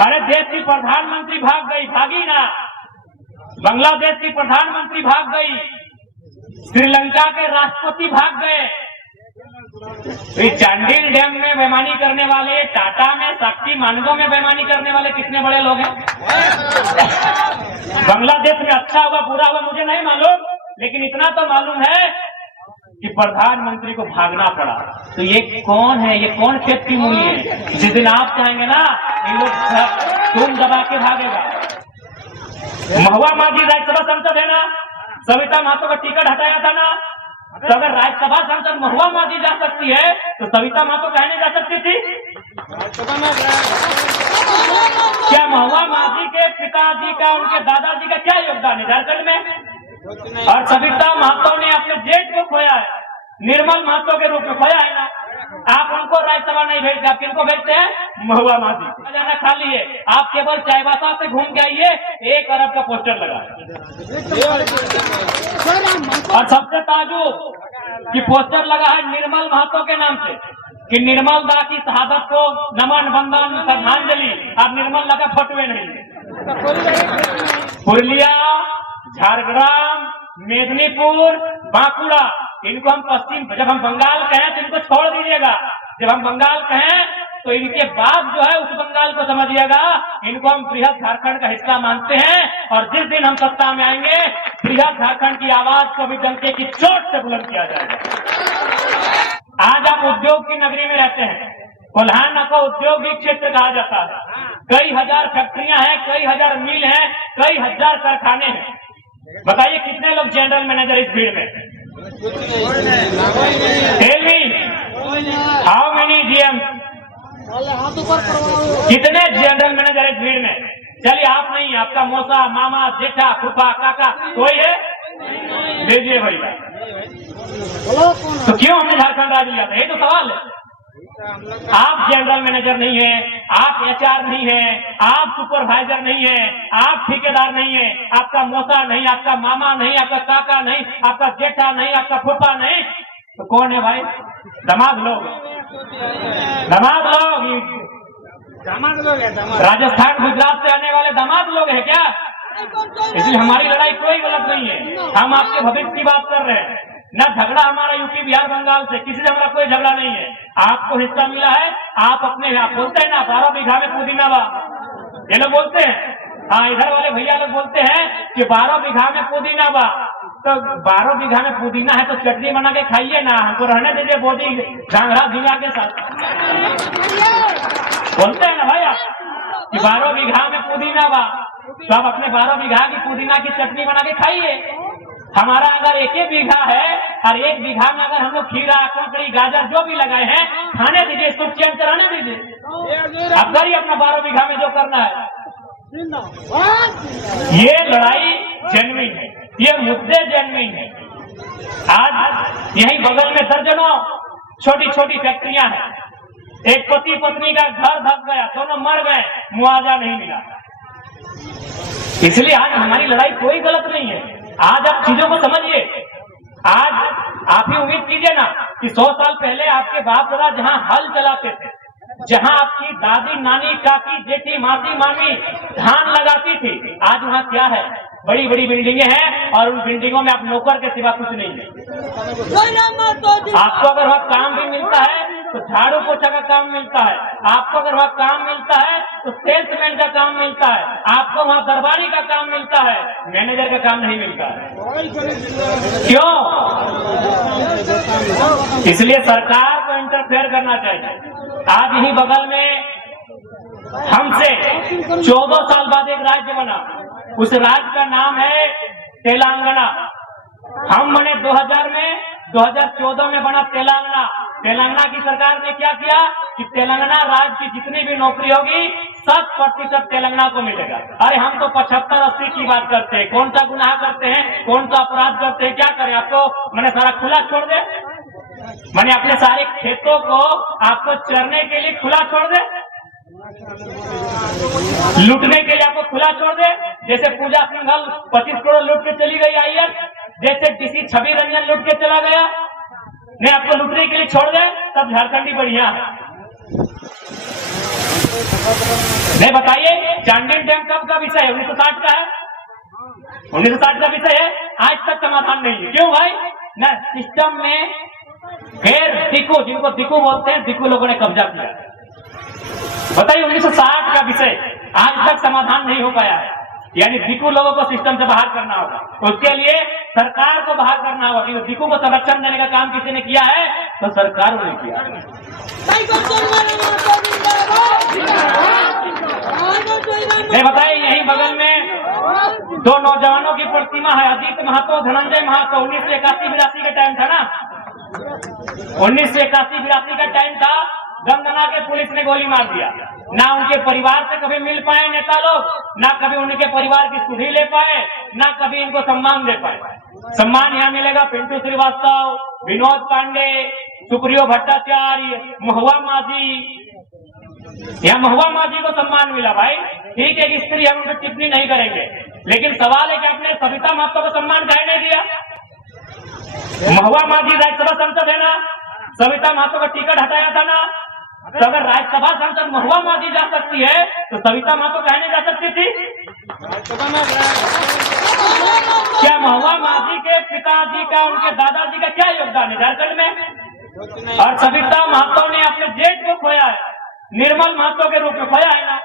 अरे देश की प्रधानमंत्री भाग गई, भागी ना। बांग्लादेश की प्रधानमंत्री भाग गई, श्रीलंका के राष्ट्रपति भाग गए। इस चांडिल डैम में बेईमानी करने वाले, टाटा में, साक्षी मानगो में बेईमानी करने वाले कितने बड़े लोग हैं। बांग्लादेश में अच्छा हुआ बुरा हुआ मुझे नहीं मालूम, लेकिन इतना तो मालूम है कि प्रधानमंत्री को भागना पड़ा। तो ये कौन है, ये कौन खेत की मूली है? जिस दिन आप चाहेंगे ना, ये लोग तुम दबा के भागेगा। महुआ मांझी राज्यसभा सांसद है ना, सविता महतो का टिकट हटाया था ना। तो अगर राज्यसभा सांसद महुआ मांझी जा सकती है तो सविता महतो कहने जा सकती थी? क्या महुआ मांझी के पिताजी का, उनके दादाजी का क्या योगदान है झारखंड में? और सविता महतो ने अपने जेठ को खोया है, निर्मल महतो के रूप में खोया है ना। आप उनको राज्यसभा नहीं भेजते, आप किनको भेजते हैं? महुआ मांझी। जाना खाली है, आप केवल चाईबासा से घूम के आइए, 1 अरब का पोस्टर लगा। और सबसे ताजुब कि पोस्टर लगा है निर्मल महतो के नाम से, कि निर्मल दा की शहादत को नमन बंदन श्रद्धांजलि। अब निर्मल दा का फटवे नहीं। पुरुलिया, झारग्राम, मेदिनीपुर, बांकुड़ा, इनको हम पश्चिम, जब हम बंगाल कहें तो इनको छोड़ दीजिएगा। जब हम बंगाल कहें तो इनके बाप जो है उस बंगाल को समझिएगा। इनको हम बृहद झारखंड का हिस्सा मानते हैं, और जिस दिन हम सत्ता में आएंगे, बृहद झारखंड की आवाज को भी डंके की चोट से बुलंद किया जाएगा। आज आप उद्योग की नगरी में रहते हैं, कोल्हान को औद्योगिक क्षेत्र कहा जाता है। कई हजार फैक्ट्रियां हैं, कई हजार मिल हैं, कई हजार कारखाने हैं। बताइए कितने लोग जनरल मैनेजर इस भीड़ में? Tell me, how many GM? कितने जनरल मैनेजर इस भीड़ में? चलिए आप नहीं, आपका मौसा, मामा, जेठा, फूफा, काका कोई है? भेजिए भैया। तो क्यों हमने झारखंड राज्य लिया था? ये तो सवाल है। आप जनरल मैनेजर नहीं है, आप HR नहीं है, आप सुपरवाइजर नहीं है, आप ठेकेदार नहीं है, आपका मौसा नहीं, आपका मामा नहीं, आपका काका नहीं, आपका जेठा नहीं, आपका फूफा नहीं, तो कौन है भाई? दामाद लोग। दामाद लोग राजस्थान गुजरात से आने वाले दामाद लोग हैं क्या? इसलिए हमारी लड़ाई कोई गलत नहीं है। हम आपके भविष्य की बात कर रहे हैं। न झगड़ा हमारा यूपी बिहार बंगाल से, किसी से हमारा कोई झगड़ा नहीं है। आपको हिस्सा मिला है, आप अपने, आप बोलते हैं ना 12 बीघा में पुदीना बा, ये लोग बोलते हैं। हाँ, इधर वाले भैया लोग बोलते हैं कि 12 बीघा में पुदीना बा। तो 12 बीघा में पुदीना है तो चटनी बना के खाइए ना, हमको रहने दीजिए बोदी घाघरा झींगा के साथ। बोलते हैं ना भैया कि 12 बीघा में पुदीना बा, तो आप अपने 12 बीघा की पुदीना की चटनी बना के खाइए। हमारा अगर 1 बीघा है, और 1 बीघा में अगर हम लोग खीरा, ककड़ी, गाजर जो भी लगाए हैं, खाने दीजिए, इसको चेंज कराने दीजिए। अब करिए अपना 12 बीघा में जो करना है। ये लड़ाई जेन्युइन है, ये मुद्दे जेन्युइन है। आज यही बगल में दर्जनों छोटी छोटी फैक्ट्रियां हैं। एक पति पत्नी का घर धस गया, दोनों मर गए, मुआवजा नहीं मिला। इसलिए आज हमारी लड़ाई कोई गलत नहीं है। आज आप चीजों को समझिए। आज आप ही उम्मीद कीजिए ना कि 100 साल पहले आपके बाप दादा जहां हल चलाते थे, जहां आपकी दादी, नानी, काकी, जेठी, मासी, मामी धान लगाती थी, आज वहां क्या है? बड़ी बड़ी बिल्डिंगें हैं, और उन बिल्डिंगों में आप नौकर के सिवा कुछ नहीं है। आपको अगर वहाँ काम भी मिलता है तो झाड़ू पोछा का काम मिलता है, आपको अगर वहाँ काम मिलता है तो सेल्समैन का काम मिलता है, आपको वहाँ दरबारी का काम मिलता है, मैनेजर का काम नहीं मिलता है। क्यों? इसलिए सरकार को इंटरफेयर करना चाहिए। आज यही बगल में हमसे 14 साल बाद एक राज्य बना, उस राज्य का नाम है तेलंगाना। हम बने 2000 में, 2014 में बना तेलंगाना। तेलंगाना की सरकार ने क्या किया कि तेलंगाना राज्य की जितनी भी नौकरी होगी 100% तेलंगाना को मिलेगा। अरे हम तो 75-80 की बात करते हैं। कौन सा गुनाह करते हैं, कौन सा अपराध करते हैं, क्या करें? आपको मैंने सारा खुला छोड़ दे? मैंने अपने सारे खेतों को आपको चरने के लिए खुला छोड़ दे? लूटने के लिए आपको खुला छोड़ दे? जैसे पूजा सिंघल 25 करोड़ लूट के चली गई IAS, जैसे DC छवि रंजन लूट के चला गया, नहीं आपको लूटने के लिए छोड़ दे, तब झारखंडी बढ़िया है। नहीं बताइए, चांडिल डैम कब का विषय है? 1960 का है, 1960 का विषय है, आज तक समाधान नहीं है। क्यों भाई? न सिस्टम में गैर दिक्कू, जिनको दिक्कू बोलते हैं, दिक्कू लोगों ने कब्जा किया। बताइए, 1960 का विषय आज तक समाधान नहीं हो पाया है। यानी दिक्कू लोगों को सिस्टम से बाहर करना होगा, उसके लिए सरकार को बाहर करना होगा। क्योंकि दिक्कू को संरक्षण देने का काम किसी ने किया है तो सरकार ने किया। नहीं बताइए, यही बगल में दो नौजवानों की प्रतिमा है, अजीत महतो, धनंजय महतो। 1981-82 का टाइम था ना, 1981-82 का टाइम था। गंगना के पुलिस ने गोली मार दिया। ना उनके परिवार से कभी मिल पाए नेता लोग, ना कभी उनके परिवार की सुधि ले पाए, ना कभी इनको सम्मान दे पाए। सम्मान यहाँ मिलेगा पिंटू श्रीवास्तव, विनोद पांडे, सुप्रियो भट्टाचार्य, महुआ माझी। यहाँ महुआ माझी को सम्मान मिला भाई। ठीक है कि स्त्री, हम उनको टिप्पणी नहीं करेंगे, लेकिन सवाल है कि आपने सविता महतो को सम्मान काहे नहीं दिया? महुआ माझी राज्यसभा सांसद है ना, सविता महतो का टिकट हटाया था ना। तो अगर राज्यसभा सांसद महुआ माझी जा सकती है तो सविता महतो कहने जा सकती थी? क्या महुआ माझी के पिताजी का, उनके दादाजी का क्या योगदान है झारखंड में? और सविता महतो ने अपने जेठ को खोया है, निर्मल महतो के रूप में खोया है ना।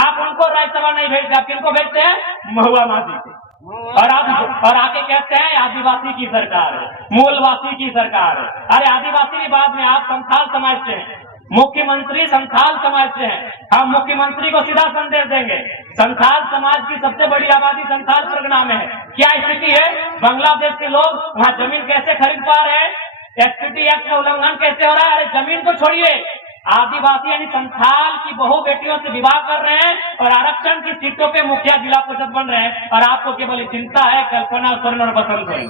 आप उनको राज्यसभा नहीं भेजते, आप किनको भेजते हैं? महुआ माझी। और आके कहते हैं आदिवासी की सरकार है, मूलवासी की सरकार है। अरे आदिवासी की बात में आप संथाल समाज से हैं, मुख्यमंत्री संथाल समाज से हैं। हम मुख्यमंत्री को सीधा संदेश देंगे, संथाल समाज की सबसे बड़ी आबादी संथाल परगना में है। क्या स्थिति है? बांग्लादेश के लोग वहाँ जमीन कैसे खरीद पा रहे हैं? एसपीटी एक्ट का उल्लंघन कैसे हो रहा है? अरे जमीन को छोड़िए, आदिवासी यानी संथाल की बहु बेटियों से विवाह कर रहे हैं और आरक्षण की सीटों पे मुखिया जिला परिषद बन रहे हैं। और आपको केवल चिंता है कल्पना स्वर्ण और बसंत सिंह।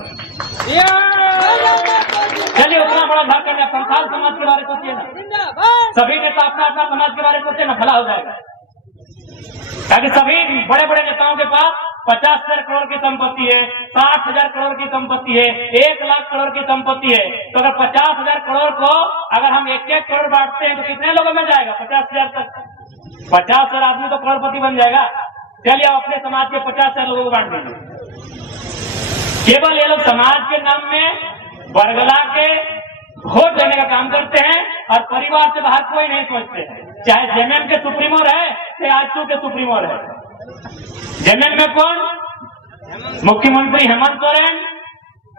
चलिए, उतना बड़ा झारखंड है, संथाल समाज के बारे में सोचिए ना। सभी नेता अपना अपना समाज के बारे में सोचिए ना, भला हो जाएगा। ताकि सभी बड़े बड़े नेताओं के पास 50,000 करोड़ की संपत्ति है, 60,000 करोड़ की संपत्ति है, 1 लाख करोड़ की संपत्ति है। तो अगर 50,000 करोड़ को अगर हम 1-1 करोड़ बांटते हैं तो कितने लोगों में जाएगा? 50,000 तक। 50,000 आदमी तो करोड़पति बन जाएगा। चलिए, आप अपने समाज के 50,000 लोगों को बांट दीजिए। केवल ये लोग समाज के नाम में बरगला के वोट देने का काम करते हैं और परिवार से बाहर कोई नहीं सोचते। चाहे जेएमएम के सुप्रीमो रहे, चाहे आजसू के सुप्रीमो रहे। जेएमएम में कौन? मुख्यमंत्री हेमंत सोरेन,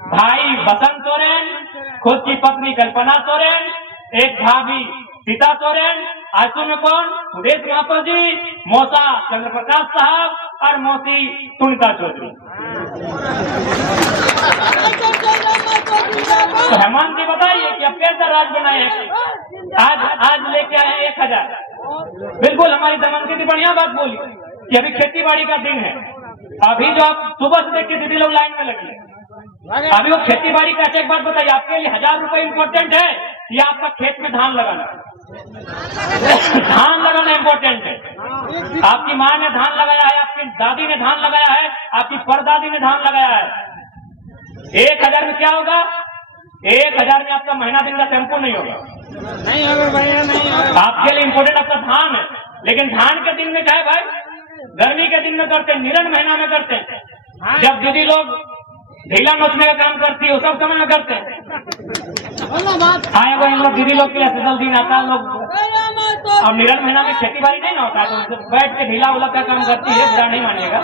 भाई बसंत सोरेन, खुद की पत्नी कल्पना सोरेन, एक भाभी सीता सोरेन। आजसू में कौन? सुदेश महतो जी, मौसा चंद्र प्रकाश साहब और मौसी सुनीता चौधरी। तो हेमंत जी बताइए कि अब कैसा राज बनाए हैं? आज लेके आए 1,000। बिल्कुल हमारी दमन की बढ़िया बात बोली कि अभी खेती बाड़ी का दिन है। अभी जो आप सुबह से देखिए दीदी लोग लाइन में लगी है, अभी वो खेती बाड़ी का। एक बात बताइए, आपके लिए 1,000 रुपए इम्पोर्टेंट है या आपका खेत में धान लगाना? धान लगाना इम्पोर्टेंट है। आपकी माँ ने धान लगाया है, आपकी दादी ने धान लगाया है, आपकी परदादी ने धान लगाया है। 1,000 में क्या होगा? 1,000 में आपका महीना दिन का शैम्पू नहीं होगा, नहीं होगा भैया, नहीं होगा। आपके लिए इम्पोर्टेंट आपका धान है। लेकिन धान के दिन में क्या है भाई? गर्मी के दिन में करते हैं, निरन महीना में करते हैं, जब दीदी लोग ढीला नोचने का काम करती है, उस सब समय में करते हैं। आए वो इन लोग दीदी लोग के लिए स्पेशल दिन आता है। लोग अब निरन महीना में खेती बाड़ी नहीं ना होता है, तो बैठ के ढीला उलग का काम करती है, बुरा नहीं मानिएगा।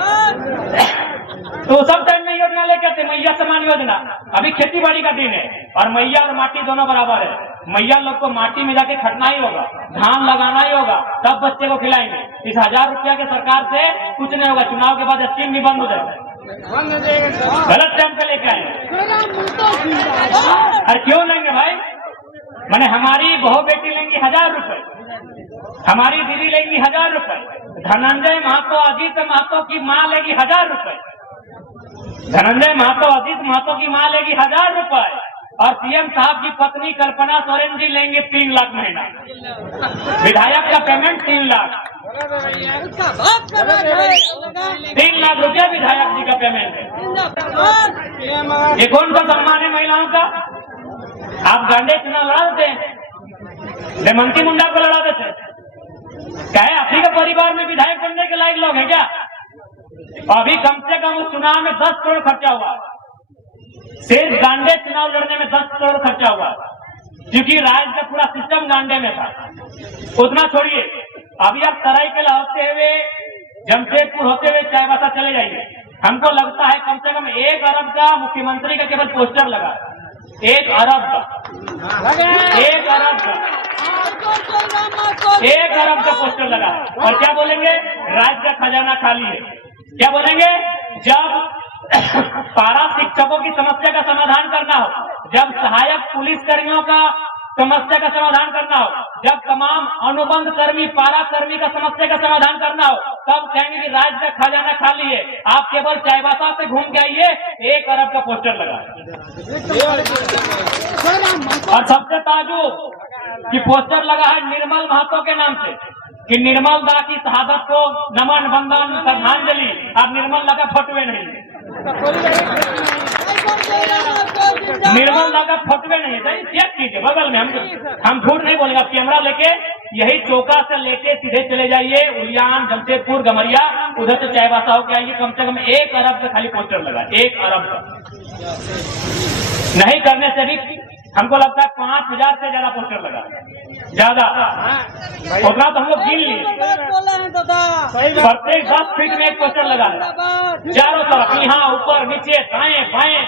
तो सब टाइम में योजना लेके आते, मैया समान योजना। अभी खेती बाड़ी का दिन है और मैया और माटी दोनों बराबर है। मैया लोग को माटी में जाके खटना ही होगा, धान लगाना ही होगा, तब बच्चे को खिलाएंगे। इस 1,000 रुपया के सरकार से कुछ नहीं होगा। चुनाव के बाद स्कीम भी बंद हो जाएगा। गलत टाइम पे लेके आए। अरे क्यों लेंगे भाई? मैंने हमारी बहू बेटी लेंगी 1,000 रुपए, हमारी दीदी लेंगी 1,000 रुपए, धनंजय महतो अजीत महतो की माँ लेगी 1,000 रुपए, धनंजय महतो अजीत महतो की माँ लेगी 1,000 रुपए और सीएम साहब की पत्नी कल्पना सोरेन जी लेंगे 3 लाख महीना। विधायक का पेमेंट 3 लाख, 3 लाख रुपया विधायक जी का पेमेंट है। ये कौन सा सम्मान है महिलाओं का? आप गांडे चुनाव लड़ा देते हैं, हेमंती मुंडा को लड़ा देते हैं, क्या है आप ही के परिवार में विधायक बनने के लायक लोग हैं क्या? अभी कम से कम उस चुनाव में 10 करोड़ खर्चा हुआ, सिर्फ गांडे चुनाव लड़ने में 10 करोड़ खर्चा हुआ, क्योंकि राज्य का पूरा सिस्टम गांडे में था। उतना छोड़िए, अभी आप सरायकेला होते हुए, जमशेदपुर होते हुए चाईबासा चले जाइए, हमको लगता है कम से कम 1 अरब का मुख्यमंत्री का केवल पोस्टर लगा, 1 अरब का, 1 अरब का, 1 अरब का पोस्टर लगा। और क्या बोलेंगे? राज्य का खजाना खाली है। क्या बोलेंगे? जब पारा शिक्षकों की समस्या का समाधान करना हो, जब सहायक पुलिस कर्मियों का समस्या का समाधान करना हो, जब तमाम अनुबंध कर्मी पारा कर्मी का समस्या का समाधान करना हो, तब कहेंगे कि राज्य का खजाना खाली है। आप केवल चाईबासा से घूम के आइए, 1 अरब का पोस्टर लगा। और सबसे ताजुब कि पोस्टर लगा है निर्मल महतो के नाम से, कि निर्मल दा की शहादत को नमन बंदन श्रद्धांजलि। अब निर्मल दा का फटवे नहीं, निर्मल दा का फटवे नहीं है, चेक कीजिए बगल में। हम झूठ नहीं बोलेंगे। कैमरा लेके यही चौका से लेके सीधे चले जाइए, उलियान, जमशेदपुर, गमरिया, उधर से चाईबासा होके आइए, कम से कम 1 अरब का खाली पोस्टर लगा, 1 अरब का। नहीं करने से भी हमको लगता है 5000 से ज्यादा पोस्टर लगा, ज्यादा उतना तो हम लोग गिन लिए। प्रत्येक 10 फीट में 1 पोस्टर लगा है, चारों तरफ, यहाँ ऊपर नीचे दाएं बाएं।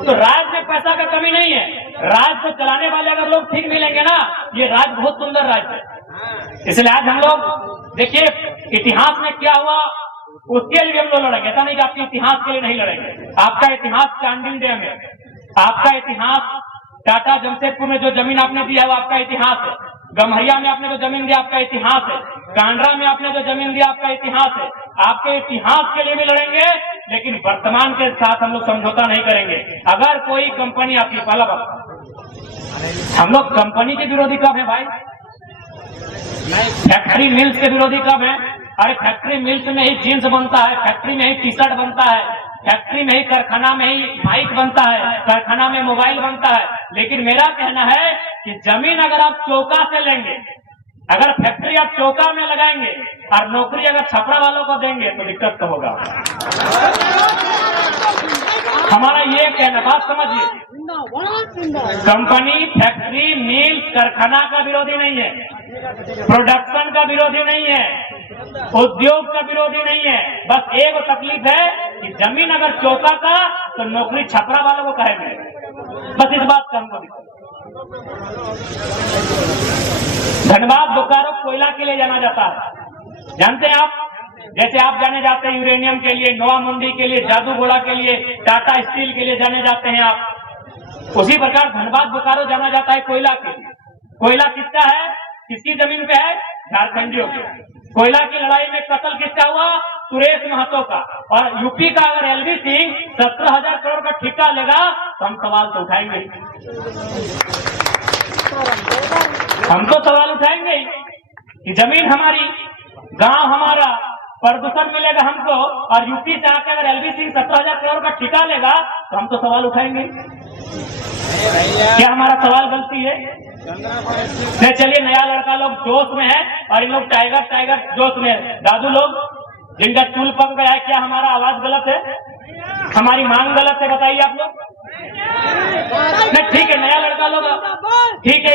तो राज्य में पैसा का कमी नहीं है। राज्य को चलाने वाले अगर लोग ठीक मिलेंगे ना, ये राज्य बहुत सुंदर राज्य है। इसलिए आज हम लोग देखिए इतिहास में क्या हुआ, उसके लिए हम लोग लड़ेंगे। ऐसा नहीं कि आपके इतिहास के लिए नहीं लड़ेंगे। आपका इतिहास चांडिल डैम है, आपका इतिहास टाटा जमशेदपुर में जो जमीन आपने दिया वो आपका इतिहास है, गम्हरिया में आपने जो जमीन दिया आपका इतिहास है, कांडरा में आपने जो जमीन दिया आपका इतिहास है। आपके इतिहास के लिए भी लड़ेंगे, लेकिन वर्तमान के साथ हम लोग समझौता नहीं करेंगे। अगर कोई कंपनी आपकी, पहला बात, हम लोग कंपनी के विरोधी कब है भाई? फैक्ट्री मिल्स के विरोधी कब है? अरे फैक्ट्री मिल्स में ही जीन्स बनता है, फैक्ट्री में ही टी शर्ट बनता है, फैक्ट्री में ही, कारखाना में ही माइक बनता है, कारखाना में मोबाइल बनता है। लेकिन मेरा कहना है कि जमीन अगर आप चौका से लेंगे, अगर फैक्ट्री आप चौका में लगाएंगे और नौकरी अगर छपरा वालों को देंगे तो दिक्कत तो होगा। हमारा ये कहना, बात समझिए, कंपनी, फैक्ट्री, मिल, कारखाना का विरोधी नहीं है, प्रोडक्शन का विरोधी नहीं है, उद्योग का विरोधी नहीं है। बस एक तकलीफ है कि जमीन अगर चौका का तो नौकरी छपरा वालों को कहेंगे। बस इस बात का हमको दिक्कत। धनबाद बोकारो कोयला के लिए जाना जाता है, जानते हैं आप? जैसे आप जाने जाते हैं यूरेनियम के लिए, नोवा मुंडी के लिए, जादूगोड़ा के लिए, टाटा स्टील के लिए जाने जाते हैं आप, उसी प्रकार धनबाद बोकारो जाना जाता है कोयला के लिए। कोयला किसका है? किसकी जमीन पे है? झारखंडियों की। कोयला की लड़ाई में कत्ल किसका हुआ? सुरेश महतो का। और यूपी का अगर एलवी सिंह 17,000 करोड़ का ठेका लेगा तो हम सवाल तो उठाएंगे, हम तो सवाल उठाएंगे कि जमीन हमारी, गांव हमारा, प्रदूषण मिलेगा हमको, और यूपी से आकर अगर एलवी सिंह 17,000 करोड़ का ठेका लेगा तो हम तो सवाल उठाएंगे। क्या हमारा सवाल गलती है? नहीं, चलिए नया लड़का लोग जोश में है और इन लोग टाइगर टाइगर जोश में है। दादू लोग जिनका चूल पक गया है, क्या हमारा आवाज गलत है? हमारी मांग गलत है? बताइए आप लोग। नहीं ठीक है, नया लड़का लोग ठीक है,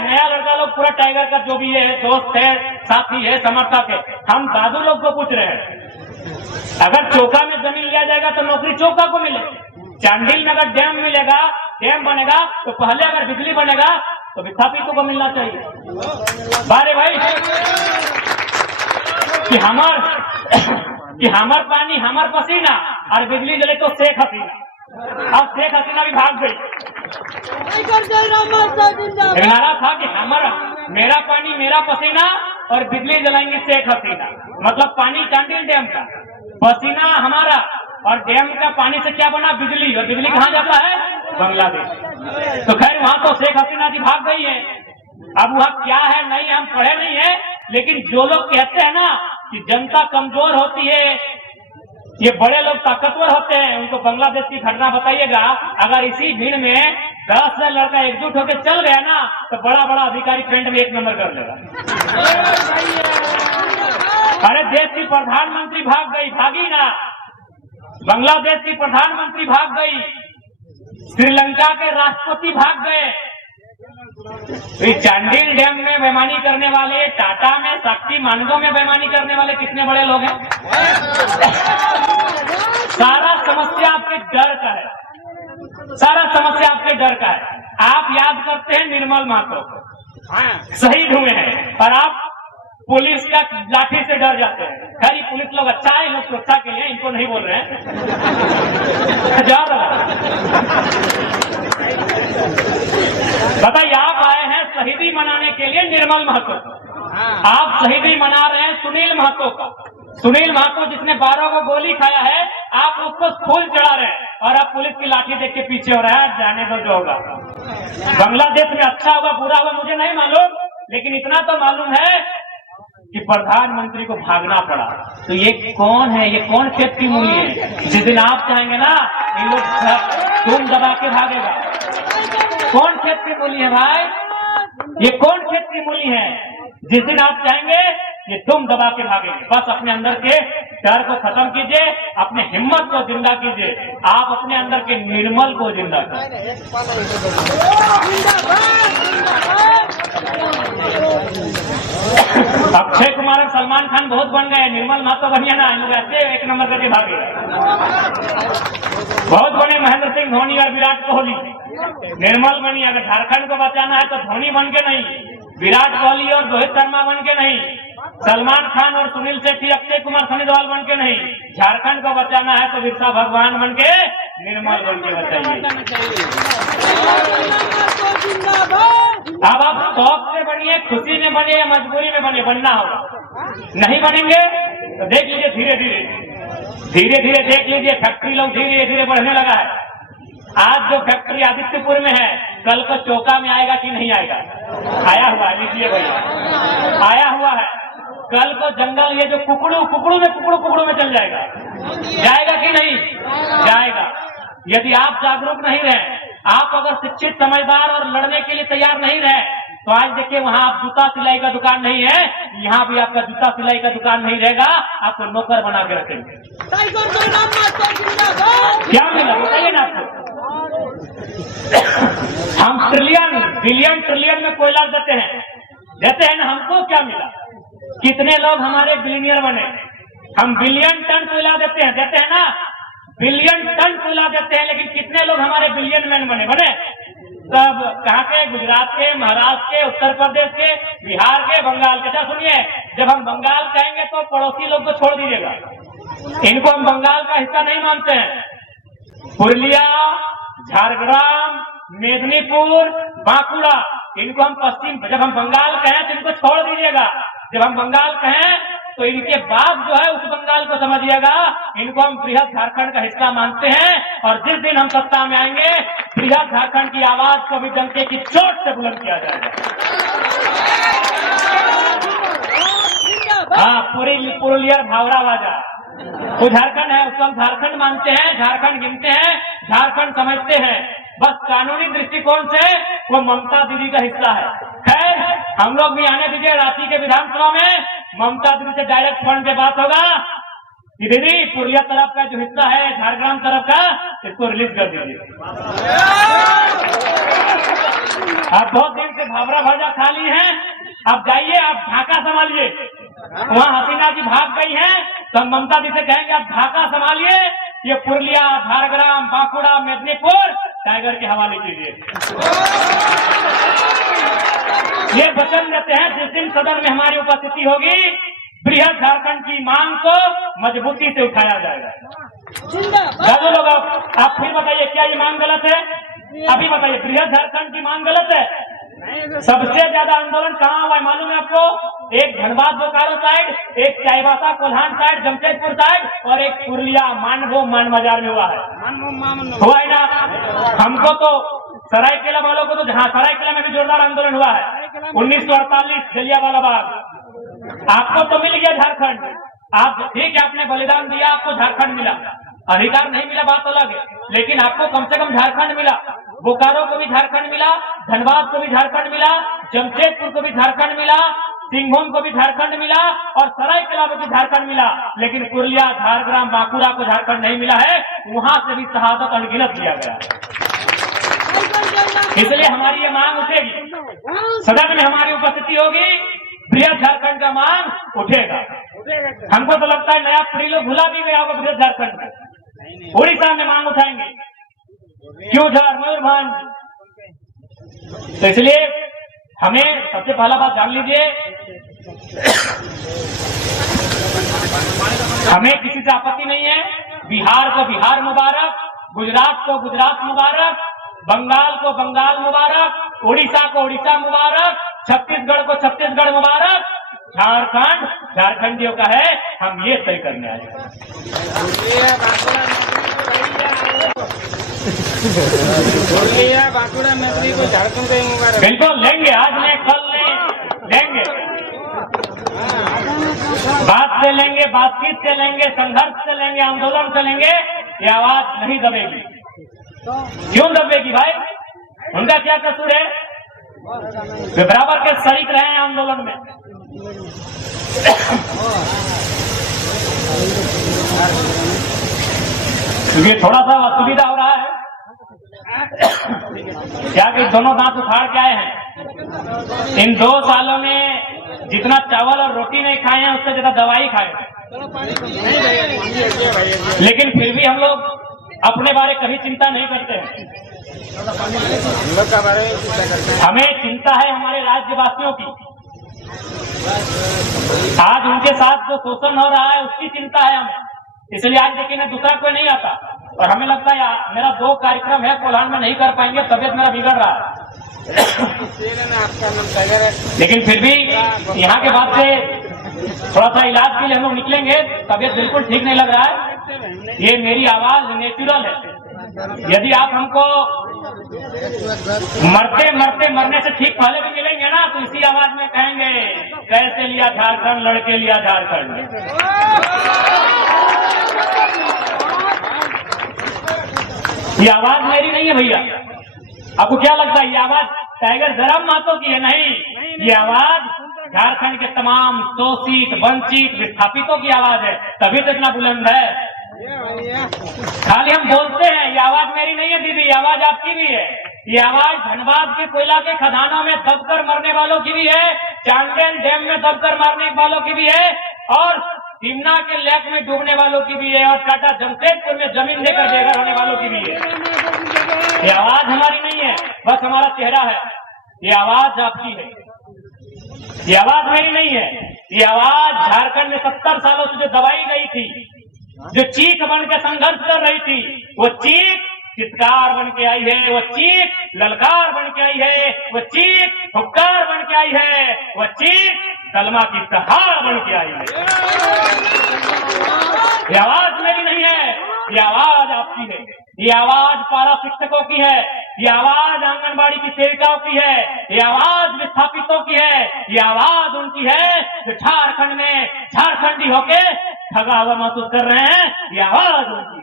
नया लड़का लोग पूरा टाइगर का जो भी है, दोस्त है, साथी है, समर्थक है। हम दादू लोग को पूछ रहे हैं, अगर चौका में जमीन लिया जाएगा तो नौकरी चौका को मिले। चांडिल में अगर डैम मिलेगा, डैम बनेगा तो पहले अगर बिजली बनेगा तो विस्थापितों को मिलना चाहिए। बारे भाई कि हमार पानी, हमार पसीना, और बिजली जले तो शेख हसीना। अब शेख हसीना भी भाग गई। नारा था कि हमारा, मेरा पानी मेरा पसीना, और बिजली जलाएंगे शेख हसीना। मतलब पानी चांडिल डैम का, पसीना हमारा, और डैम का पानी से क्या बना? बिजली। और बिजली कहाँ जाता है? बांग्लादेश। तो खैर वहां तो शेख हसीना जी भाग गई है। अब वह क्या है नहीं, हम पढ़े नहीं है, लेकिन जो लोग कहते हैं ना कि जनता कमजोर होती है, ये बड़े लोग ताकतवर होते हैं, उनको बांग्लादेश की घटना बताइएगा। अगर इसी भीड़ में 10 लड़का एकजुट होकर चल गया ना तो बड़ा बड़ा अधिकारी फ्रंट में 1 नंबर कर लेगा। अरे देश की प्रधानमंत्री भाग गई, भागी ना। बांग्लादेश की प्रधानमंत्री भाग गई, श्रीलंका के राष्ट्रपति भाग गए। चांडिल डैम में बेईमानी करने वाले, टाटा में, साक्षी मानगो में बेईमानी करने वाले कितने बड़े लोग हैं। सारा समस्या आपके डर का है, सारा समस्या आपके डर का है। आप याद करते हैं निर्मल महतो को, शहीद हुए हैं, और आप पुलिस का लाठी से डर जाते हैं। खैर पुलिस लोग अच्छा है, लोग सुरक्षा के लिए, इनको नहीं बोल रहे हैं। बताइए, आप आए हैं शहीदी मनाने के लिए निर्मल महतो, आप शहीदी मना रहे हैं सुनील महतो का। सुनील महतो जिसने 12 को गोली खाया है, आप उसको फूल चढ़ा रहे हैं, और आप पुलिस की लाठी देख के पीछे हो रहा है। जाने दो जो होगा। बांग्लादेश में अच्छा हुआ बुरा हुआ मुझे नहीं मालूम, लेकिन इतना तो मालूम है कि प्रधानमंत्री को भागना पड़ा। तो ये कौन है, ये कौन खेत की मूली है? जिस दिन आप चाहेंगे ना, इन लोग तुम दबा के भागेगा। कौन खेत की मूली है भाई? ये कौन खेत की मूली है? जिस दिन आप चाहेंगे ये तुम दबा के भागेंगे। बस अपने अंदर के डर को खत्म कीजिए, अपने हिम्मत को जिंदा कीजिए, आप अपने अंदर के निर्मल को जिंदा कीजिए। अक्षय कुमार और सलमान खान बहुत बन गए, निर्मल महतो बनिए ना, लोग ऐसे 1 नंबर करके भागे। बहुत बने महेंद्र सिंह धोनी और विराट कोहली, निर्मल बनिए। अगर झारखंड को बचाना है तो धोनी बन के नहीं, विराट कोहली और रोहित शर्मा बन के नहीं, सलमान खान और सुनील शेट्टी, अक्षय कुमार, सनी देओल बन के नहीं। झारखंड को बचाना है तो बिरसा भगवान बन के, निर्मल बन के बचाइए। अब आप शौक से बनिए, खुशी में बनिए या मजबूरी में बनिए, बनना होगा। नहीं बनेंगे तो देख लीजिए धीरे धीरे देख लीजिए फैक्ट्री लोग धीरे धीरे बढ़ने लगा है। आज जो फैक्ट्री आदित्यपुर में है, कल को चौका में आएगा कि नहीं आएगा? आया हुआ है, लीजिए भैया, आया हुआ है। कल को जंगल ये जो कुकड़ू में चल जाएगा, जाएगा कि नहीं जाएगा? यदि आप जागरूक नहीं रहे, आप अगर शिक्षित, समझदार और लड़ने के लिए तैयार नहीं रहे, तो आज देखिए वहाँ आप जूता सिलाई का दुकान नहीं है, यहाँ भी आपका जूता सिलाई का दुकान नहीं रहेगा, आपको नौकर बना के रखेंगे। क्या मिला बताइए ना आपको? हम ट्रिलियन, बिलियन, ट्रिलियन में कोयला देते हैं ना, हमको क्या मिला? कितने लोग हमारे बिलियनियर बने? हम बिलियन टन कोयला देते हैं ना, बिलियन टन कोयला देते हैं, लेकिन कितने लोग हमारे बिलियन मैन बने? सब कहाँ के? गुजरात के, महाराष्ट्र के, उत्तर प्रदेश के, बिहार के, बंगाल के। अच्छा सुनिए, जब हम बंगाल कहेंगे तो पड़ोसी लोग को छोड़ दीजिएगा, इनको हम बंगाल का हिस्सा नहीं मानते हैं। पुरुलिया, झारग्राम, मेदिनीपुर, बांकुड़ा, इनको हम पश्चिम, जब हम बंगाल कहें तो इनको छोड़ दीजिएगा। जब हम बंगाल कहें तो इनके बाप जो है उस बंगाल को समझिएगा, इनको हम बृहद झारखंड का हिस्सा मानते हैं। और जिस दिन हम सत्ता में आएंगे, बृहद झारखंड की आवाज को भी डंके की चोट से बुलंद किया जाएगा। हाँ, पुरुलिया भावरा वाजा वो झारखंड है, उसको हम झारखंड मानते हैं, झारखंड गिनते हैं, झारखंड समझते हैं। बस कानूनी दृष्टिकोण से वो ममता दीदी का हिस्सा है। खैर, हम लोग भी आने दीजिए, रांची के विधानसभा में ममता दीदी से डायरेक्ट फोन पे बात होगा कि दीदी पुरुलिया तरफ का जो हिस्सा है, झारग्राम तरफ का, इसको रिलीज कर दीजिए। आप बहुत दिन से भावरा भाजा खा ली हैं, अब जाइए, आप ढाका संभालिए। वहाँ हसीना जी भाग गई हैं, तो हम ममता दी से कहेंगे आप ढाका संभालिए, ये पुरुलिया, झारग्राम, बांकुड़ा, मेदिनीपुर टाइगर के हवाले कीजिए। ये वचन देते हैं जिस दिन सदन में हमारी उपस्थिति होगी, बृहद झारखंड की मांग को मजबूती से उठाया जाएगा। दादू लोग आप फिर बताइए, क्या ये मांग गलत है? अभी बताइए, बृहद झारखंड की मांग गलत है? सबसे ज्यादा आंदोलन कहाँ हुआ है मालूम है आपको? एक धनबाद बोकारो साइड, एक चाईबासा कोल्हान साइड, जमशेदपुर साइड, और एक पुरुलिया मानभो मान बाजार में हुआ है। हुआ है ना? हमको तो सरायकेला वालों को तो, जहाँ सरायकेला में भी जोरदार आंदोलन हुआ है, 1948 जलियांवाला बाग। आपको तो मिल गया झारखंड, आप ठीक है, आपने बलिदान दिया, आपको झारखंड मिला, अधिकार नहीं मिला बात अलग है, लेकिन आपको कम से कम झारखंड मिला। बोकारो को भी झारखंड मिला, धनबाद को भी झारखंड मिला, जमशेदपुर को भी झारखंड मिला, सिंहभूम को भी झारखंड मिला और सरायकेला को भी झारखंड मिला, लेकिन पुरुलिया, झारग्राम, बांकुड़ा को झारखंड नहीं मिला है। वहां से भी शहादत अनगिनत दिया गया। इसलिए हमारी ये मांग उठेगी, सदन में हमारी उपस्थिति होगी, बृहद झारखंड का मांग उठेगा। हमको तो लगता है नया पीढ़ी लोग भुला भी गया होगा बृहद झारखंड में। उड़ीसा में मांग उठाएंगे, क्योंझार, मयूरभंज। तो इसलिए हमें सबसे पहला बात जान लीजिए, हमें किसी से आपत्ति नहीं है। बिहार को बिहार मुबारक, गुजरात को गुजरात मुबारक, बंगाल को बंगाल मुबारक, उड़ीसा को उड़ीसा मुबारक, छत्तीसगढ़ को छत्तीसगढ़ मुबारक, झारखंड झारखंडियों का है। हम ये तय करने आए। बांकुड़ा नगरी को झारखंड का मुबारक। बिल्कुल लेंगे, आज नहीं कल नहीं लेंगे, बात से लेंगे, बातचीत से लेंगे, संघर्ष से लेंगे, आंदोलन से लेंगे। ये आवाज नहीं दबेगी। क्यों दबेगी भाई? उनका क्या कसूर है? वे बराबर के शरीक रहे हैं आंदोलन में। क्योंकि थोड़ा सा असुविधा हो रहा है क्या कि दोनों दांत उखाड़ के आए हैं। इन 2 सालों में जितना चावल और रोटी नहीं खाए हैं, उससे ज्यादा दवाई खाए हैं। लेकिन फिर भी हम लोग अपने बारे कभी चिंता नहीं करते हैं। हमें चिंता है हमारे राज्यवासियों की। आज उनके साथ जो शोषण हो रहा है उसकी चिंता है हमें। इसलिए आज देखिए ना, दूसरा कोई नहीं आता और हमें लगता है मेरा 2 कार्यक्रम है, कोल्हान में नहीं कर पाएंगे, तबियत मेरा बिगड़ रहा है। लेकिन फिर भी यहाँ के बाद से थोड़ा सा इलाज के लिए हम लोग निकलेंगे। तबियत बिल्कुल ठीक नहीं लग रहा है। ये मेरी आवाज नेचुरल है। यदि आप हमको मरते मरते मरने से ठीक पहले भी मिलेंगे ना, तो इसी आवाज में कहेंगे, कैसे लिया झारखंड, लड़के लिया झारखंड। ये आवाज मेरी नहीं है भैया। आपको क्या लगता है ये आवाज टाइगर जराम महतो की है? नहीं, ये आवाज झारखंड के तमाम शोषित, वंचित, विस्थापितों की आवाज है, तभी तो इतना बुलंद है। खाली हम बोलते हैं। ये आवाज मेरी नहीं है दीदी, ये आवाज आपकी भी है। ये आवाज धनबाद के कोयला के खदानों में दबकर मरने वालों की भी है, चांदेन डैम में दबकर मरने वालों की भी है, और सिमना के लेक में डूबने वालों की भी है, और टाटा जमशेदपुर में जमीन देकर बेघर होने वालों की भी है। ये आवाज हमारी नहीं है, बस हमारा चेहरा है। ये आवाज आपकी है, ये आवाज मेरी नहीं है। ये आवाज झारखंड में 70 सालों से जो दबाई गई थी, जो चीख बन के संघर्ष कर रही थी, वो चीख चित्कार बन के आई है, वो चीख ललकार बन के आई है, वो चीख हुक्कार बन के आई है, वो चीख कलमा की सहार बन के आई है। ये आवाज मेरी नहीं है, ये आवाज आपकी है। ये आवाज पारा शिक्षकों की है, ये आवाज आंगनबाड़ी की सेविकाओं की है, ये आवाज विस्थापितों की है, ये आवाज उनकी है जो झारखंड में झारखंडी होके ठगा हुआ महसूस कर रहे हैं। ये आवाज उनकी है।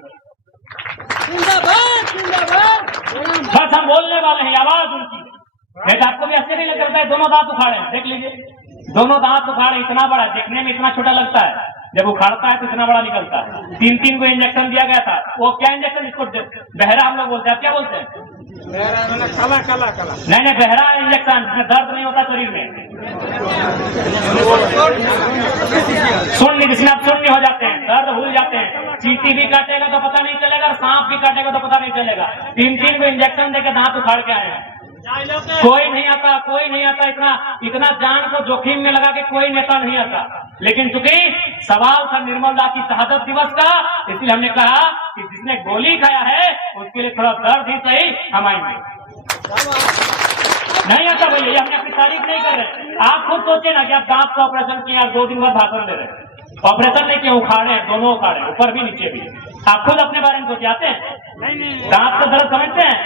बस हम बोलने वाले हैं, आवाज उनकी है। नहीं आपको भी आश्चर्य नहीं लगता है? दोनों दांत उखाड़े, देख लीजिए, दोनों दांत उखाड़े। इतना बड़ा, देखने में इतना छोटा लगता है, जब उखाड़ता है तो इतना बड़ा निकलता है। 3-3 को इंजेक्शन दिया गया था। वो क्या इंजेक्शन? इसको बहरा हम लोग बोलते हैं। क्या बोलते हैं? काला काला काला। नहीं, बहरा इंजेक्शन, जिसमें दर्द नहीं होता शरीर में। शून्य, जिसमें आप शून्य हो जाते हैं, दर्द भूल जाते हैं। चींटी भी काटेगा तो पता नहीं चलेगा, सांप भी काटेगा तो पता नहीं चलेगा। 3-3 को इंजेक्शन देकर दांत उखाड़ के आए हैं। कोई नहीं आता, कोई नहीं आता। इतना जान को जोखिम में लगा के कोई नेता नहीं आता। लेकिन चूंकि सवाल था निर्मल दा की शहादत दिवस का, इसलिए हमने कहा कि जिसने गोली खाया है उसके लिए थोड़ा दर्द ही सही हम आएंगे। नहीं आता भैया, ये हमने अपनी तारीफ नहीं कर रहे। आप खुद सोचे ना कि आप दांत का ऑपरेशन किए, आप 2 दिन बाद भाषण दे रहे। ऑपरेशन नहीं किया, उखाड़े, दोनों उखाड़े, ऊपर भी नीचे भी। आप खुद अपने बारे में सोचे आते हैं? दांत का दर्द समझते हैं?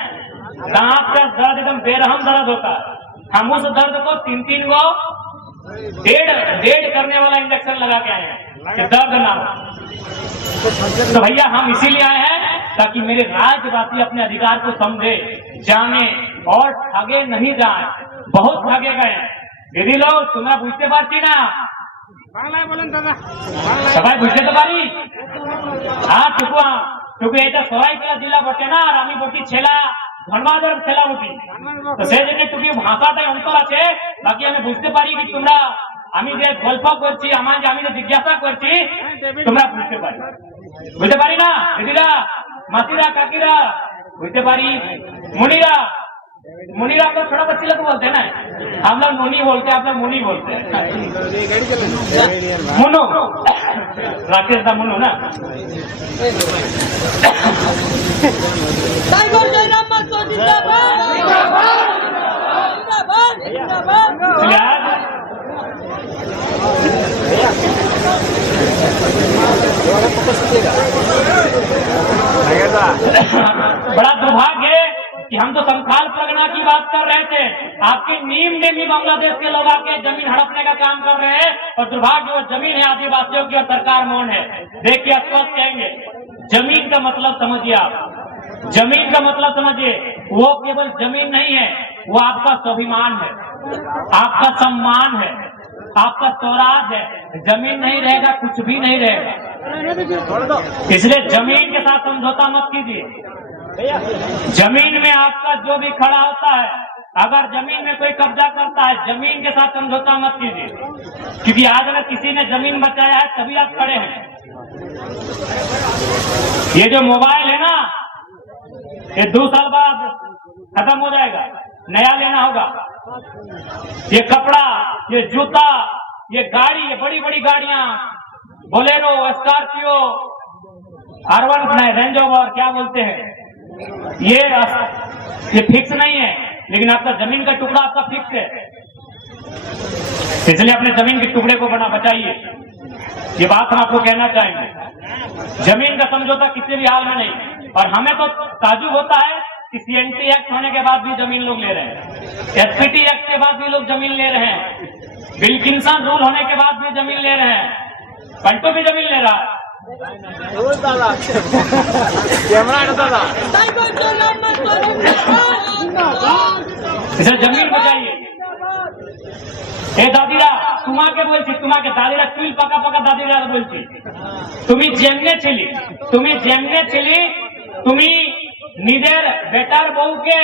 दांत का दर्द एकदम बेरहम दर्द होता है। हम उस दर्द को 3-3 को डेढ़ करने वाला इंजेक्शन लगा के आए हैं कि दर्द ना हो। तो भैया हम इसीलिए आए हैं ताकि मेरे राज्यवासी अपने अधिकार को समझे, जाने और ठगे नहीं जाए। बहुत ठगे गए हैं। दीदी लोग তোমরা বুঝতে পারছি না, বাংলায় বলেন দাদা, সবাই বুঝতে তো পারি। হ্যাঁ টুকু এটা সরাইকেলা জেলা বটে না, আর আমি বটি ছেলা ধর্মাদর ছেলা বটি। তো সেই জন্য টুকি ভাষাটাই অন্তর আছে। বাকি আমি বুঝতে পারি কি তোমরা আমি যে গল্প করছি, আমি যে জিজ্ঞাসা করছি তোমরা বুঝতে পারি। বুঝতে পারি না দিদিরা, মাসিরা, কাকিরা বুঝতে পারি। मुनीरा आप लोग छोटा बच्चे लोग बोलते हैं ना, हम लोग मुनी बोलते हैं, आप लोग मुनी बोलते हैं। मुनु राकेश दा मुनु ना। टाइगर जयराम मास्टर जिंदाबाद जिंदाबाद जिंदाबाद। बड़ा दुर्भाग्य है कि हम तो संथाल परगना की बात कर रहे थे, आपकी नीम में भी बांग्लादेश के लोग आके जमीन हड़पने का काम कर रहे हैं। और दुर्भाग्य वो जमीन है आदिवासियों की और सरकार मौन है। देखिए स्पष्ट कहेंगे, जमीन का मतलब समझिए आप, जमीन का मतलब समझिए। वो केवल जमीन नहीं है, वो आपका स्वाभिमान है, आपका सम्मान है, आपका स्वराज है। जमीन नहीं रहेगा कुछ भी नहीं रहेगा। इसलिए जमीन के साथ समझौता मत कीजिए। जमीन में आपका जो भी खड़ा होता है, अगर जमीन में कोई कब्जा करता है, जमीन के साथ समझौता मत कीजिए। क्योंकि आज अगर किसी ने जमीन बचाया है तभी आप खड़े हैं। ये जो मोबाइल है ना, ये 2 साल बाद खत्म हो जाएगा, नया लेना होगा। ये कपड़ा, ये जूता, ये गाड़ी, ये बड़ी बड़ी गाड़ियां, बोलेरो, स्कॉर्पियो, R1 नहीं, रेंज रोवर क्या बोलते हैं, ये फिक्स नहीं है। लेकिन आपका जमीन का टुकड़ा आपका फिक्स है। इसलिए अपने जमीन के टुकड़े को बचाइए। ये बात हम आपको कहना चाहेंगे। जमीन का समझौता किसी भी हाल में नहीं। और हमें तो ताजुब होता है कि CNT एक्ट होने के बाद भी जमीन लोग ले रहे हैं, SPT एक्ट के बाद भी लोग जमीन ले रहे हैं, विल्किंसन रूल होने के बाद भी जमीन ले रहे हैं, पंटो भी जमीन ले रहा है। टाइगर जयराम मास्टर जिंदाबाद। इसे जमीन बचाइए। दादीरा तुम्हाके बोलছি, তোমাকে দাদিরা চুল পাকা পাকা দাদিরা বলছি, তুমি যেমনে ছিলি, তুমি নিজের বেটার বউকে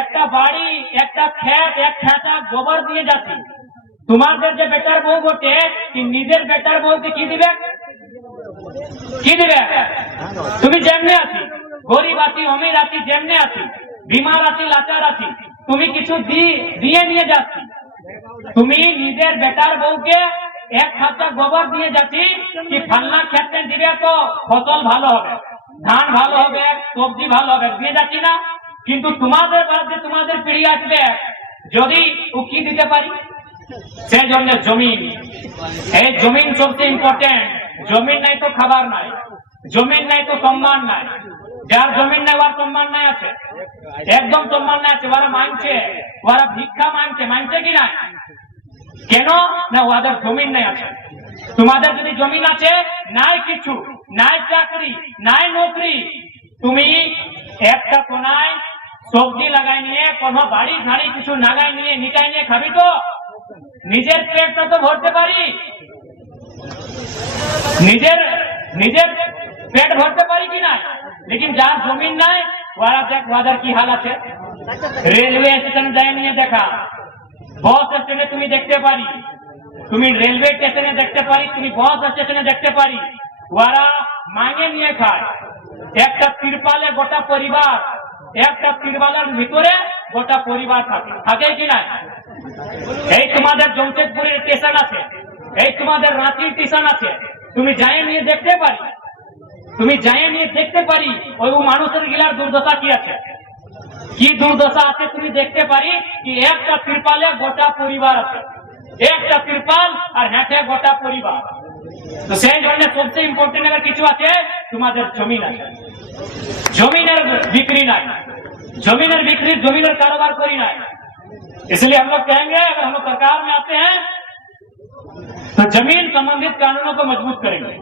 একটা বাড়ি, একটা ক্ষেত, এক খেতা গোবর দিয়ে যাচ্ছি। তোমাদের যে বেটার বউ বটে, কি নিজের বেটার বউকে কি দিবে? তুমি যেমনে আছি, গরিব আছি, অমির আছি, যেমনে আছি, বিমার আছি, লাচার আছি, তুমি কিছু দিয়ে নিয়ে যাচ্ছি। তুমি নিজের বেটার বউকে এক খাতা গোবর দিয়ে যাচ্ছি কি ফালনা ক্ষেত্রে দিবে তো ফসল ভালো হবে, ধান ভালো হবে, সবজি ভালো হবে, দিয়ে যাচ্ছি না। কিন্তু তোমাদের বাদে তোমাদের পিড়ি আসবে, যদি ও কি দিতে পারি? সেই জন্য জমিন, এই জমিন সবচেয়ে ইম্পর্টেন্ট। জমিন নাই তো খাবার নাই, জমিন নাই তো সম্মান নাই। যার জমিন নাই ওর সম্মান নাই আছে, একদম সম্মান নাই আছে। ওরা মানছে, ওরা ভিক্ষা মানছে কি নাই? কেন না ওদের জমিন নাই আছে। তোমাদের যদি জমিন আছে, নাই কিছু, নাই চাকরি, নাই নৌকরি, তুমি একটা কোনায় সবজি লাগাই নিয়ে, কোনো বাড়ি ঝাড়ি কিছু লাগাই নিয়ে নিটাই নিয়ে খাবি তো? নিজের পেটটা তো ভরতে পারি, নিজের পেট ভরতে পারি কি না? लेकिन যার জমিন নাই ওরা দেখ ওদের কি হাল আছে। রেলওয়ে স্টেশনে যাই নিয়ে দেখা, বাস স্টেশনে তুমি দেখতে পারি, তুমি রেলওয়ে স্টেশনে দেখতে পারি, তুমি বাস স্টেশনে দেখতে পারি, ওরা মাঙে নিয়ে খায়। একটা তিরপালে গোটা পরিবার, একটা তিরপালের ভিতরে গোটা পরিবার থাকে কি না? এই তোমাদের জমশেদপুরের স্টেশন আছে, এই তোমাদের রাঁচির স্টেশন আছে, তুমি যাই নিয়ে দেখতে পারি, ওই মানুষের গিলার দুর্দশা কি আছে, কি দুর্দশা আছে তুমি দেখতে পারি। কি একটা তিরপালে গোটা পরিবার আছে, একটা তিরপাল আর হেঁটে গোটা পরিবার। তো সেই জন্য সবচেয়ে ইম্পর্টেন্ট अगर কিছু আছে, তোমাদের জমিন আছে। জমিনের বিক্রি নাই, জমিনের कारोबार करी নাই। इसलिए हम लोग कहेंगे, अगर हम लोग सरकार में आते हैं तो जमीन संबंधित कानूनों को मजबूत करेंगे।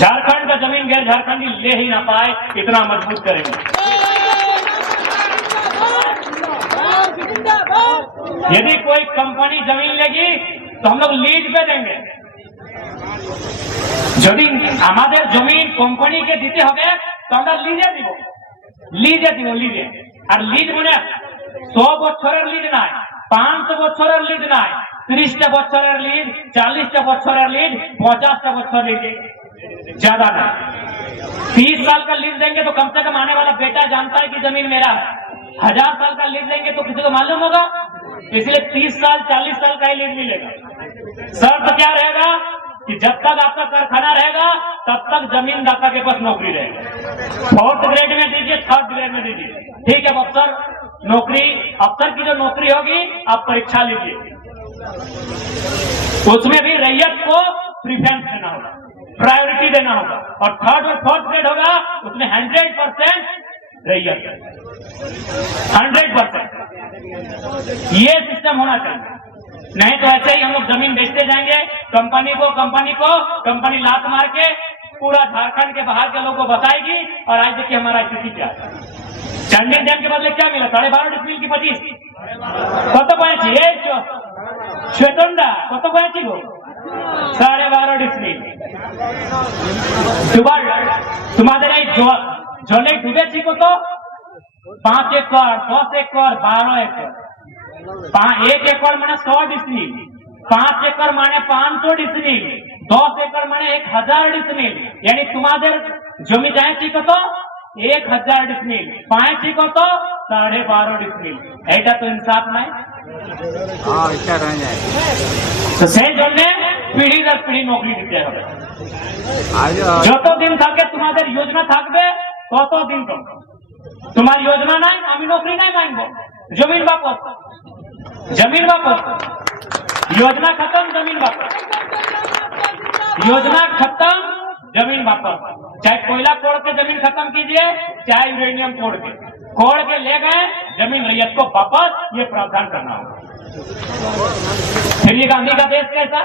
झारखंड का जमीन गैर झारखंडी ले ही ना पाए, इतना मजबूत करेंगे। यदि कोई कंपनी जमीन लेगी तो हम लोग लीज पे देंगे। যদি আমাদের জমিন কোম্পানিকে দিতে হবে তো আমরা লিজে দিব, লিজে। আর লিজ মানে 100 বছরের লিজ নয়, 500 বছরের লিজ নয়, 30টা বছরের লিজ, 40টা বছরের লিজ, 50টা বছর লিজ, ज्यादा नहीं। 30 साल का लीज देंगे तो कम से कम आने वाला बेटा जानता है कि जमीन मेरा है। 1000 साल का लीज देंगे तो किसी को मालूम होगा, इसलिए 30 साल 40 साल का ही लीज मिलेगा। शर्त क्या रहेगा कि जब तक आपका कारखाना रहेगा तब तक जमीनदाता के पास नौकरी रहेगी। 4th ग्रेड में दीजिए, 3rd ग्रेड में दीजिए, ठीक है। अफसर नौकरी, अफसर की जो नौकरी होगी आप परीक्षा लीजिए, उसमें भी रैयत को प्रीफरेंस देना होगा, प्रायोरिटी देना होगा। और 3rd और 4th ग्रेड होगा उसमें 100% रैयत, 100%। ये सिस्टम होना चाहिए, नहीं तो ऐसे ही हम लोग जमीन बेचते जाएंगे कंपनी को कंपनी लात मार के पूरा झारखंड के बाहर के लोगों को बताएगी। और आज देखिए हमारा स्थिति क्या है। चंडी डैम के बदले क्या मिला? 12.5 डिसमिल की 25 কত পাইছি? এই শ্বেতন্ডা কত পাইছি গো? 12.5 ডিসমিল। তোমাদের এই জলে ডুবেছি কত? 5 একর, 10 একর, 12 একর। 1 एकड़ माने 100 डिसमिल, 5 एकड़ माने 500 डिसमिल, 10 एकड़ माने 1000 डिसमिल। यानी तुम्हारे जमी जाए कत 1000 डिसमिल, पाए कत 12.5 डिसमिल। এইটা তো ইনসাফ নাই। তো সেই জন্য পিढ़ी दर পিढ़ी নকরি দিতে হবে। যতদিন থাকে তোমাদের योजना থাকবে ততদিন তোমার योजना নাই, আমি নকরি নাই মানবো, जमीन वापस, जमीन वापस, योजना खत्म, जमीन वापस, योजना खत्म, जमीन वापस। चाहे कोयला कोड़ के जमीन खत्म कीजिए, चाहे यूरेनियम कोड़ के ले गए जमीन रैयत को वापस, ये प्रावधान करना होगा। फिर ये गांधी का देश कैसा?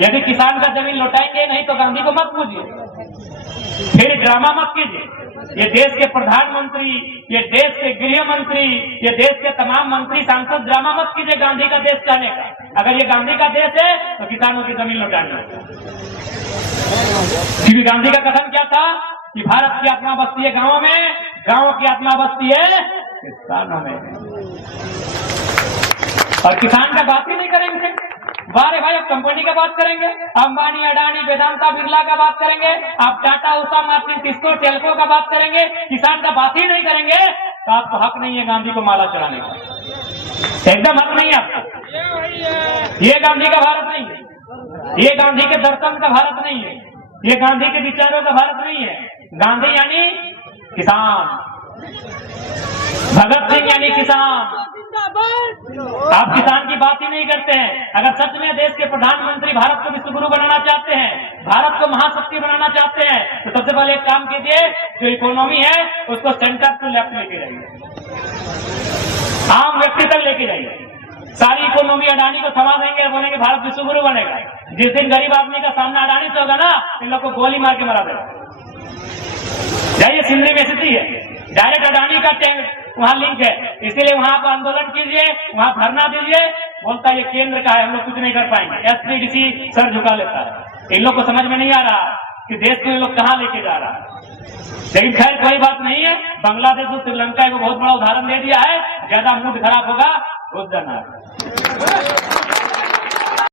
यदि किसान का जमीन लौटाएंगे नहीं तो गांधी को मत पूछिए, फिर ड्रामा मत कीजिए। ये देश के प्रधानमंत्री, ये देश के गृह मंत्री, ये देश के तमाम मंत्री सांसद ड्रामा मत कीजिए गांधी का देश कहने का। अगर ये गांधी का देश है तो किसानों की जमीन लौटानी है। क्योंकि गांधी का कथन क्या था कि भारत की आत्मा बसती है गांवों में, गांव की आत्मा बसती है किसानों में। और किसान का बात ही नहीं करेंगे। बारे भाई अब कंपनी का बात करेंगे, अंबानी, अडानी, वेदांता, बिरला का बात करेंगे, आप टाटा, उषा, मार्टिन, टिस्को, टेल्को का बात करेंगे, किसान का बात ही नहीं करेंगे तो आपको हक नहीं है गांधी को माला चढ़ाने का। एकदम हक नहीं है आपको। ये गांधी का भारत नहीं है, ये गांधी के दर्शन का भारत नहीं है, ये गांधी के विचारों का भारत नहीं है। गांधी यानी किसान, भगत सिंह यानी किसान। आप किसान की बात ही नहीं करते हैं। अगर सच में देश के प्रधानमंत्री भारत को विश्वगुरु बनाना चाहते हैं, भारत को महाशक्ति बनाना चाहते हैं, तो सबसे पहले एक काम कीजिए, जो इकोनॉमी है उसको सेंटर टू लेफ्ट लेके जाइए, आम व्यक्ति तक लेके जाइए। सारी इकोनॉमी अडानी को थमा देंगे, बोलेंगे भारत विश्वगुरु बनेगा। जिस दिन गरीब आदमी का सामना अडानी से होगा ना, इन लोग को गोली मार के मरा देगा। जाइए, सिंधरी में स्थिति है, डायरेक्ट अडानी का टैंक वहां लिंक है, इसीलिए वहां पर आंदोलन कीजिए, वहां धरना दीजिए। बोलता है ये केंद्र का है, हम लोग कुछ नहीं कर पाएंगे। एसपीडीसी सर झुका लेता है। इन लोग को समझ में नहीं आ रहा कि देश को ये लोग कहां लेके जा रहा है। लेकिन खैर कोई बात नहीं है, बांग्लादेश और श्रीलंका को बहुत बड़ा उदाहरण दे दिया है। ज्यादा मूड खराब होगा, घुस जाना है।